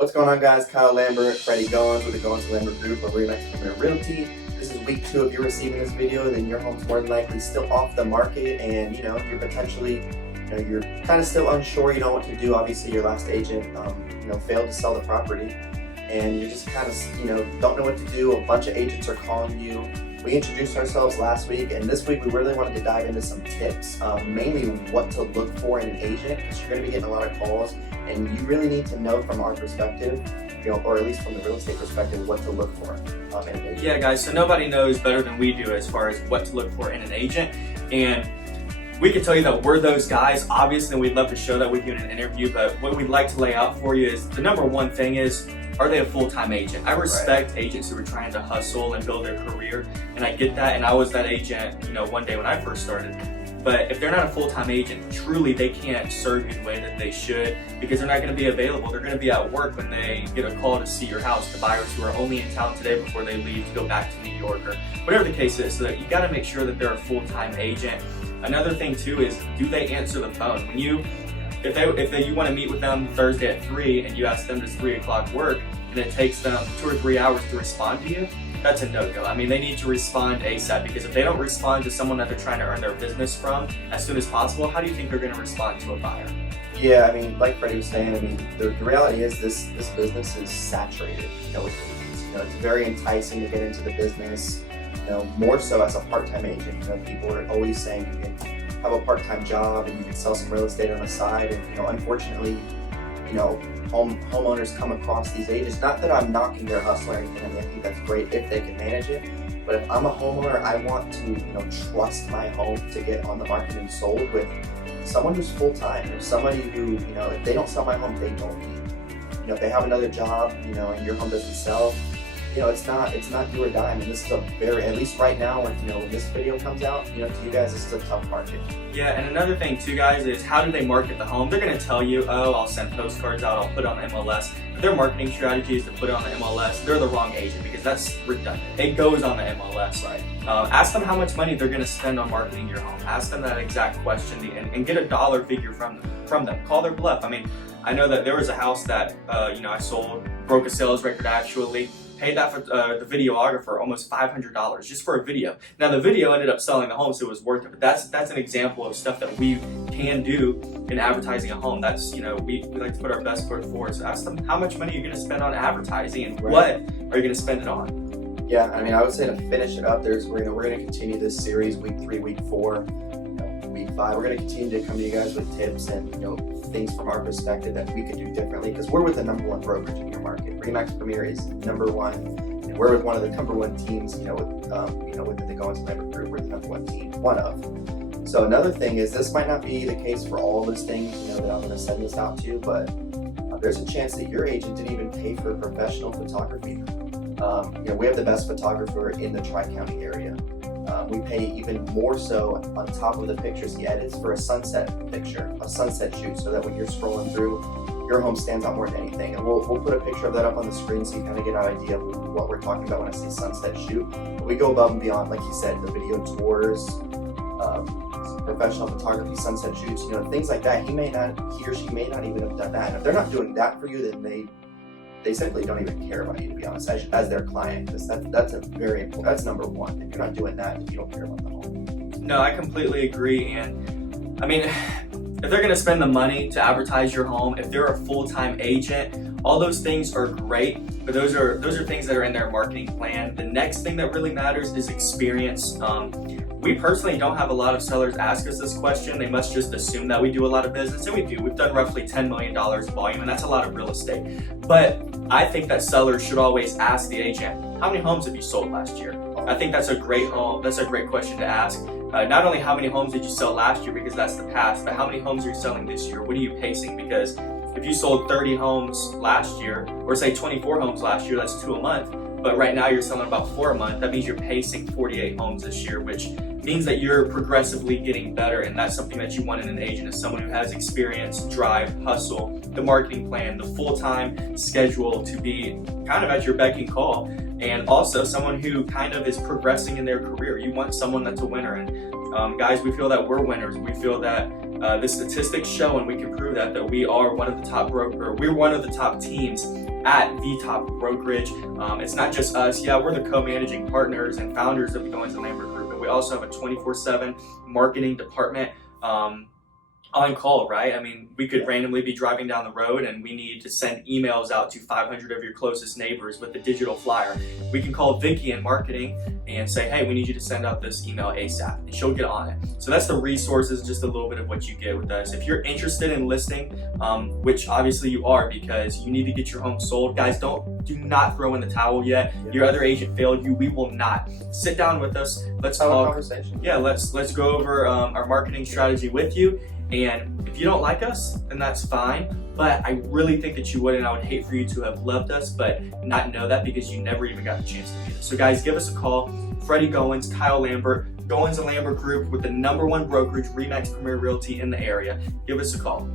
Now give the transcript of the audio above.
What's going on, guys? Kyle Lambert, Freddie Goins with the Goins Lambert Group of Remax Realty. This is week 2 of you receiving this video. Then your home's more than likely still off the market, and you're potentially, you're kind of still unsure. You don't know what to do. Obviously, your last agent, failed to sell the property, and you're just kind of, don't know what to do. A bunch of agents are calling you. We introduced ourselves last week, and this week we really wanted to dive into some tips, mainly what to look for in an agent, because you're going to be getting a lot of calls, and you really need to know from our perspective, or at least from the real estate perspective, what to look for in an agent. Yeah, guys, so nobody knows better than we do as far as what to look for in an agent, and we can tell you that we're those guys. Obviously, we'd love to show that with you in an interview, but what we'd like to lay out for you is the number one thing is, are they a full-time agent? I respect agents who are trying to hustle and build their career, and I get that, and I was that agent, one day when I first started. But if they're not a full-time agent, truly they can't serve you the way that they should, because they're not going to be available. They're going to be at work when they get a call to see your house, the buyers who are only in town today before they leave to go back to New York, or whatever the case is. So that you got to make sure that they're a full-time agent. Another thing too is, do they answer the phone? When you want to meet with them Thursday at 3 and you ask them does 3 o'clock work, and it takes them 2 or 3 hours to respond to you, that's a no-go. I mean, they need to respond ASAP, because if they don't respond to someone that they're trying to earn their business from as soon as possible, how do you think they're going to respond to a buyer? Yeah, I mean, like Freddie was saying, the reality is this business is saturated, with agents. It's very enticing to get into the business, more so as a part-time agent. People are always saying you can have a part-time job and you can sell some real estate on the side, and unfortunately, homeowners come across these agents. Not that I'm knocking their hustle or anything. I mean, I think that's great if they can manage it. But if I'm a homeowner, I want to, trust my home to get on the market and sold with someone who's full-time, somebody who, if they don't sell my home, they don't eat. If they have another job, and your home doesn't sell, it's not do or die. I mean, this is at least right now, when this video comes out, to you guys, this is a tough market. Yeah, and another thing too, guys, is how do they market the home? They're going to tell you, oh, I'll send postcards out, I'll put it on the MLS. If their marketing strategy is to put it on the MLS, they're the wrong agent, because that's redundant. It goes on the MLS. Right. Ask them how much money they're going to spend on marketing your home. Ask them that exact question and get a dollar figure from them. Call their bluff. I mean, I know that there was a house that I sold, broke a sales record actually. Paid that for the videographer almost $500 just for a video. Now the video ended up selling the home, so it was worth it. But that's an example of stuff that we can do in advertising a home. That's we like to put our best foot forward. So ask them how much money you're going to spend on advertising and what are you going to spend it on. Yeah, I mean, I would say to finish it up, we're going to continue this series week 3, week 4, week 5. We're going to continue to come to you guys with tips and things from our perspective that we could do differently, because we're with the number 1 brokerage in your market. Remax Premier is number 1, and we're with one of the number 1 teams. Within the Goins Lambert Group, we're the number 1 team, one of. So another thing is, this might not be the case for all listings, that I'm going to send this out to, but there's a chance that your agent didn't even pay for professional photography. We have the best photographer in the Tri-County area. We pay even more so on top of the pictures he edits for a sunset picture, a sunset shoot, so that when you're scrolling through, your home stands out more than anything. And we'll put a picture of that up on the screen so you kind of get an idea of what we're talking about when I say sunset shoot. But we go above and beyond, like you said, the video tours, professional photography, sunset shoots, things like that. He or she may not even have done that. And if they're not doing that for you, then they simply don't even care about you, to be honest, as their client, because that's a very important, that's number 1. If you're not doing that, you don't care about the home. No, I completely agree. And I mean, if they're going to spend the money to advertise your home, if they're a full-time agent, all those things are great, but those are things that are in their marketing plan. The next thing that really matters is experience. We personally don't have a lot of sellers ask us this question. They must just assume that we do a lot of business, and we do. We've done roughly $10 million volume, and that's a lot of real estate. But I think that sellers should always ask the agent, how many homes have you sold last year? I think that's a great question to ask. Not only how many homes did you sell last year, because that's the past, but how many homes are you selling this year? What are you pacing? Because if you sold 30 homes last year, or say 24 homes last year, that's 2 a month. But right now you're selling about 4 a month. That means you're pacing 48 homes this year, which means that you're progressively getting better, and that's something that you want in an agent, is someone who has experience, drive, hustle, the marketing plan, the full-time schedule to be kind of at your beck and call, and also someone who kind of is progressing in their career. You want someone that's a winner, and guys, we feel that we're winners. We feel that the statistics show, and we can prove that we are one of the top we're one of the top teams at the top brokerage. It's not just us. Yeah, we're the co-managing partners and founders of the Goins Lambert group, but we also have a 24/7 marketing department on call, right? I mean, we could randomly be driving down the road and we need to send emails out to 500 of your closest neighbors with a digital flyer. We can call Vicky in marketing and say, hey, we need you to send out this email ASAP, and she'll get on it. So that's the resources, just a little bit of what you get with us. If you're interested in listing, which obviously you are because you need to get your home sold, guys, do not throw in the towel yet. Your other agent failed you. We will not. Sit down with us. Let's Have a talk. conversation. Yeah, let's go over our marketing strategy with you. And if you don't like us, then that's fine. But I really think that you would, and I would hate for you to have loved us, but not know that because you never even got the chance to meet us. So guys, give us a call. Freddie Goins, Kyle Lambert, Goins Lambert Group with the #1 brokerage, Remax Premier Realty in the area. Give us a call.